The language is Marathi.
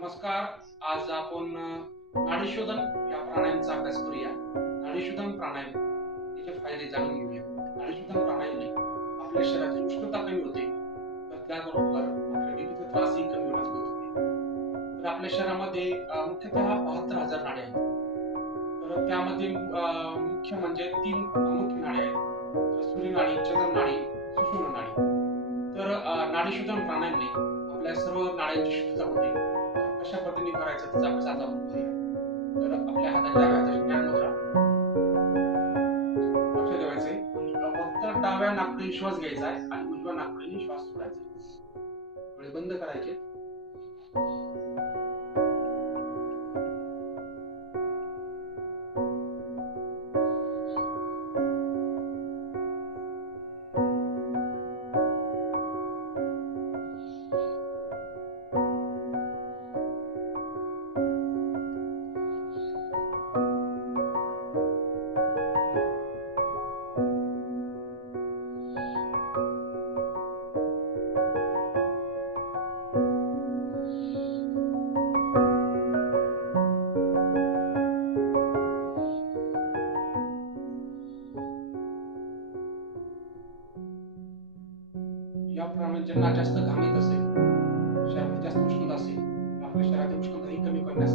नमस्कार. आज आपण नाडीशोधन या प्राणायामचा अभ्यास करूया. नाडीशोधन प्राणायाम याचे फायदे जाणून घेऊया. नाडीशोधन प्राणायामाने आपल्या शरीराची उष्णता कमी होते, तर त्याबरोबर आपल्या बीपीचा त्रासही कमी होण्यास मदत होते. तर आपल्या शरीरामध्ये मुख्यतः 72,000 नाड्या आहेत. तर त्यामध्ये मुख्य म्हणजे 3 मुख्य नाड्या आहेत. तर सूर्यनाडी, चंद्रनाडी, सुषुम्ना नाडी. तर नाडीशोधन प्राणायामाने आपल्या सर्व नाड्यांची शुद्धता होते. तर कशा पद्धतीने करायचं त्याचा अभ्यास आता आपण करूया. तर आपल्या हाताच्या डाव्या हाताची ज्ञान मुद्रा, लक्ष ठेवायचंय. फक्त डाव्या नाकपुडीने श्वास घ्यायचा आहे आणि उजव्या नाकपुडीने श्वास सोडायचा आहे. डोळे बंद करायचे. या प्रमाणे ज्यांना जास्त घाम येत असेल, शरीरात जास्त उष्णता असेल, आपल्या शरीरातील उष्णताही कमी करण्यास